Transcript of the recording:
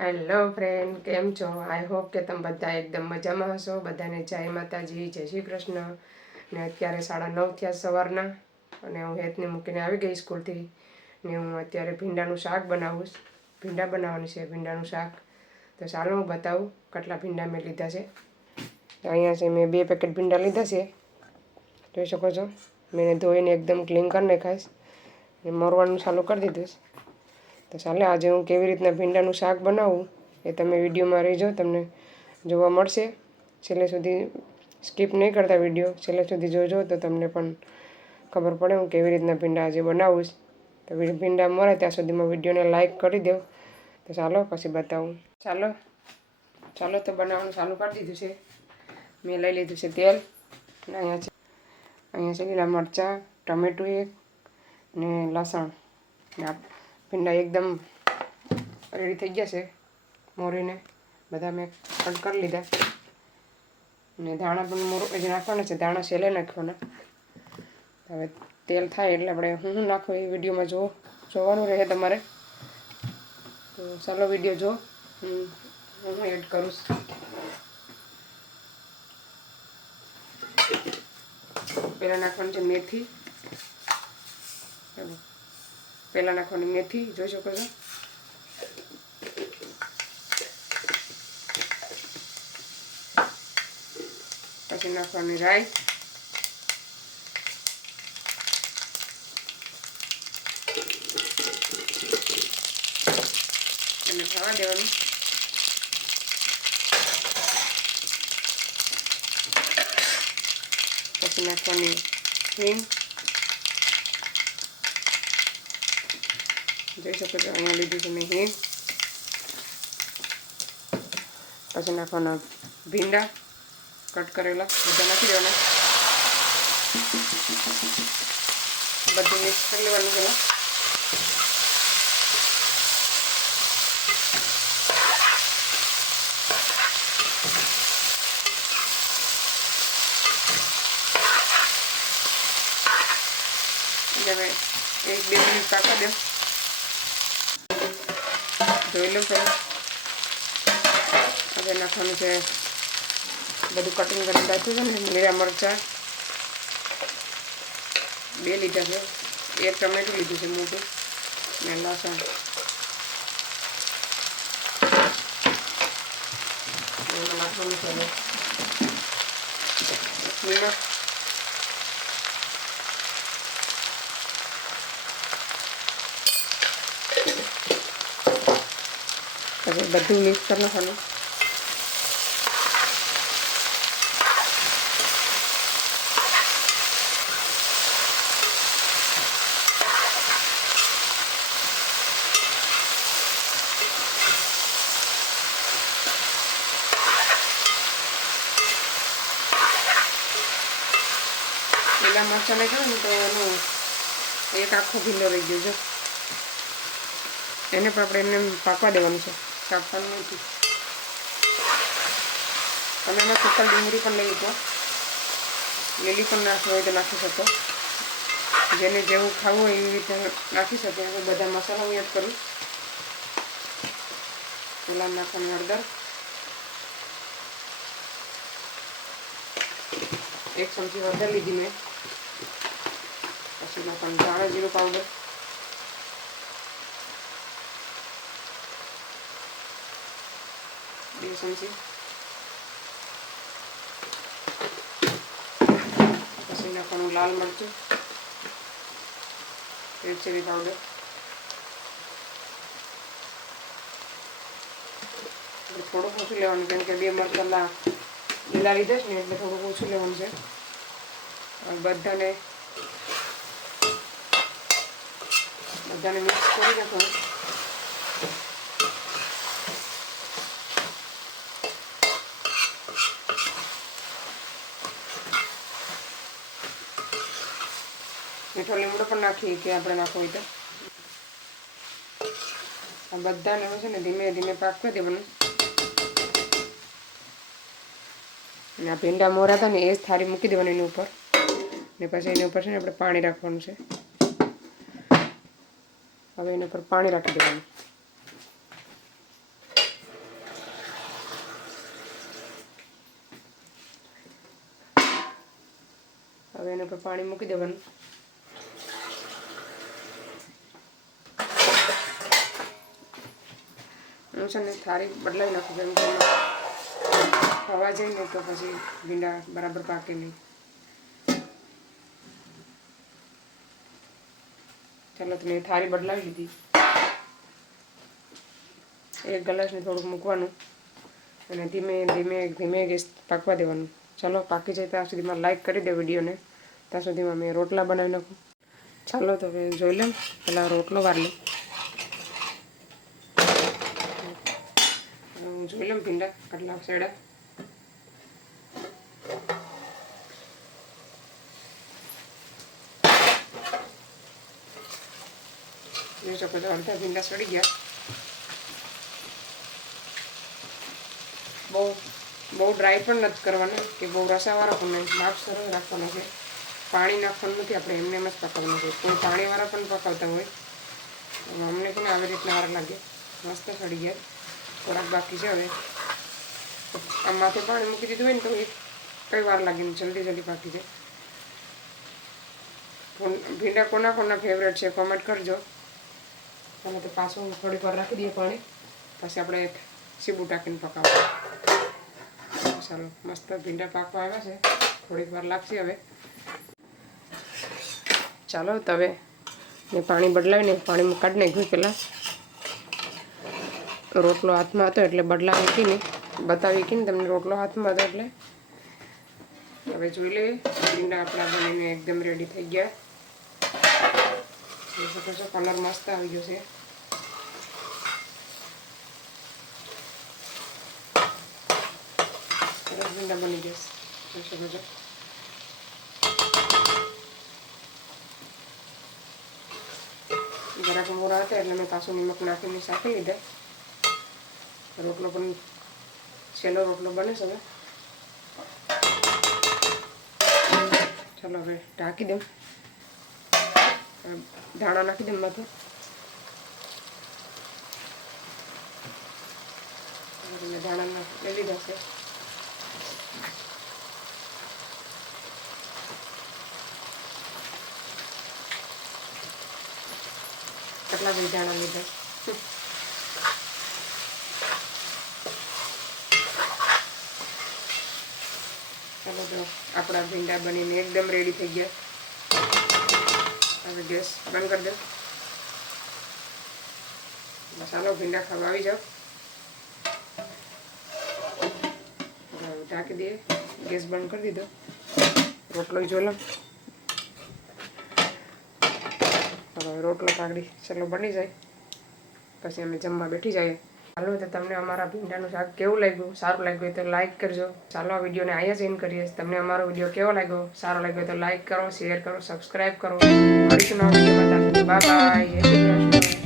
Hello friend કેમ છો? I hope કે તમે બધા એકદમ મજામાં હશો. બધાને જય માતાજી, જય શ્રી કૃષ્ણ. ને અત્યારે સાડા નવ થયા સવારના અને હું હેતને મૂકીને આવી ગઈ સ્કૂલથી ને હું અત્યારે ભીંડાનું શાક બનાવું ભીંડા બનાવવાની છે, ભીંડાનું શાક. તો ચાલો હું બતાવું કેટલા ભીંડા મેં લીધા છે. તો અહીંયા છે, મેં બે પેકેટ ભીંડા લીધા છે. જોઈ શકો છો? મેં ધોઈને એકદમ ક્લીન કરી નાખાશ મોરવાનું ચાલુ કરી દીધું તો ચાલે, આજે હું કેવી રીતના ભીંડાનું શાક બનાવું એ તમે વિડીયોમાં રહેજો, તમને જોવા મળશે. છેલ્લે સુધી સ્કીપ નહીં કરતા વીડિયો, છેલ્લે સુધી જોજો તો તમને પણ ખબર પડે હું કેવી રીતના ભીંડા આજે બનાવું તો ભીંડા મળે ત્યાં સુધીમાં વિડીયોને લાઇક કરી દો. તો ચાલો, પછી બતાવું. ચાલો ચાલો તો બનાવવાનું ચાલુ કરી દીધું છે. મેં લઈ લીધું છે તેલ. અને અહીંયા છે અહીંયા છે લીલા મરચાં, ટમેટું એક ને લસણ. ને ભીંડા એકદમ રેડી થઈ ગયા છે. મોરીને બધા મેં કટ કરી લીધા. ને ધાણા પણ મોરો જે નાખવાના છે, ધાણા સેલે નાખવાના. હવે તેલ થાય એટલે આપણે હું શું નાખું એ વિડીયોમાં જો જોવાનું રહે તમારે. તો ચાલો વીડિયો જો. હું હું એડ કરું પહેલાં નાખવાની છે મેથી. પહેલાં નાખવાની મેથી, જોઈ શકો છો. પછી નાખવાની રાઈ. અને થવા દેવાનું. પછી નાખવાની હિંગ. જોઈ શકો છો અહીંયા લીધું છે મેં હિંગ પછી નાખવાના ભીંડા કટ કરેલા બધા નાખી દેવાના બધું મિક્સ કરી લેવાનું પેલા હવે એક બે મિનિટ પાકવા દો જોઈ લો પેલા હવે નાખવાનું છે બધું કટિંગ કરીને રાખ્યું છે ને, લીલા મરચાં. બે લીધા છે. એક ટમેટું લીધું છે મોટું ને લસણ. એમાં નાખવાનું છે હવે બધું મિક્સ કરી નાખવાનું. લીલા મરચાં નાખ્યા ને તો એનું એક આખો ભીંડો રહી ગયો જો એને પણ આપણે એમને પાકવા દેવાનું છે. કાપવાનું નથી તમે એમાં સુકલ ડુંગળી પણ લઈ શકો લીલી પણ નાખવી હોય તો નાખી શકો જેને જેવું ખાવું હોય એવી રીતે નાખી શકો હવે બધા મસાલા હું એડ કરું પેલા નાખવાની હળદર એક ચમચી હળદર લીધી મેં પછી નાખવાનું ધાણા જીરું પાવડર બે ચમચી પછી નાખવાનું લાલ મરચું રેડ ચીલી પાવડર થોડુંક ઓછું લેવાનું કેમ કે બે મરચાં લીલા લીધા છે ને એટલે થોડુંક ઓછું લેવાનું છે બધાને બધાને મિક્સ કરી નાખવાનું મીઠો લીમડો પણ નાખીએ કે આપણે નાખવો હોય તો. આ બધાને હવે છે ને ધીમે ધીમે પાકવા દેવાનું. અને આ ભીંડા મોરા હતા ને એ જ થાળી મૂકી દેવાની એની ઉપર. ને પછી એની ઉપર છે ને આપણે પાણી રાખવાનું છે. હવે એના ઉપર પાણી રાખી દેવાનું. હવે એના ઉપર પાણી મૂકી દેવાનું. હું છે ને થાળી બદલાવી નાખું કેમ કે હવા જાય તો પછી ભીંડા બરાબર પાકે નહીં. ચાલો તો મેં બદલાવી લીધી. એક ગ્લાસને થોડુંક મૂકવાનું અને ધીમે ધીમે ધીમે ગેસ પાકવા દેવાનું. ચાલો, પાકી જાય ત્યાં સુધીમાં લાઈક કરી દે વિડીયોને. ત્યાં સુધીમાં મેં રોટલા બનાવી નાખું. ચાલો તો હવે જોઈ લઉં. પહેલાં રોટલો વાર લઉં હવે હું જોઈ લઉં ભીંડા કેટલા શેડા જોઈ શકો છો સડી ગયા બહુ બહુ ડ્રાય પણ નથી કરવાનું, કે બહુ રસાવાળા પણ નહીં. માપ સરસ રાખવાનો છે. પાણી નાખવાનું નથી આપણે, એમને એમ જ પકાવવાનું છે. કોઈ પાણીવાળા પણ પકાવતા હોય. અમને પણ આવી રીતના વાર લાગે. મસ્ત સડી ગયા થોડાક બાકી છે હવે. આમ માથે પાણી મૂકી દીધું હોય ને તો એ કઈ વાર લાગે ને જલ્દી જલ્દી પાકી જાય. ભીંડા કોના કોના ફેવરેટ છે કોમેન્ટ કરજો. અને તો પાછું થોડીક વાર રાખી દઈએ પાણી. પછી આપણે સીબું ટાંકીને પકાવવું ચાલો, મસ્ત ભીંડા પાકવા આવ્યા છે. થોડીક વાર લાગશે હવે. ચાલો તવે ને પાણી બદલાવીને પાણીમાં કાઢી નાખ્યું પહેલાં રોટલો હાથમાં હતો એટલે બદલા મૂકીને બતાવી કીને તમને રોટલો હાથમાં હતો એટલે. હવે જોઈ લઈએ. ભીંડા આપણા બનીને એકદમ રેડી થઈ ગયા. જોઈ શકો કલર મસ્ત આવી ગયો છે. ભીંડા બની ગયા જોઈ શકો છો. જરાક મોરા હતા એટલે મેં પાછું નિમક નાખીને સાથે લીધા. રોટલો પણ છેલ્લો રોટલો બને છે હવે. ચાલો હવે ઢાંકી દઉં. ધાણા નાખી દઉં માથું. ધાણા લઈ લીધા છે. કેટલા બધી ધાણા લીધા? તો આપણા ભીંડા બનીને એકદમ રેડી થઈ ગયા. હવે ગેસ બંધ કરી દો. મસાલો ભીંડા ખાવા આવી જાઓ. ઢાંકી દઈએ. ગેસ બંધ કરી દીધો. રોટલો લો. હવે રોટલો પાકડી, ચાલો બની જાય. પછી અમે જમવા બેઠી જઈએ. ચાલો તો તમને અમારા ભીંડાનું શાક કેવું લાગ્યું? સારું લાગ્યું તો લાઇક કરજો. ચાલો, આ વિડીયોને અહીંયા જ એન્ડ કરીએ. તમને અમારો વીડિયો કેવો લાગ્યો? સારો લાગ્યો તો લાઇક કરો શેર કરો સબસ્ક્રાઈબ કરો. મળીશું બાય બાય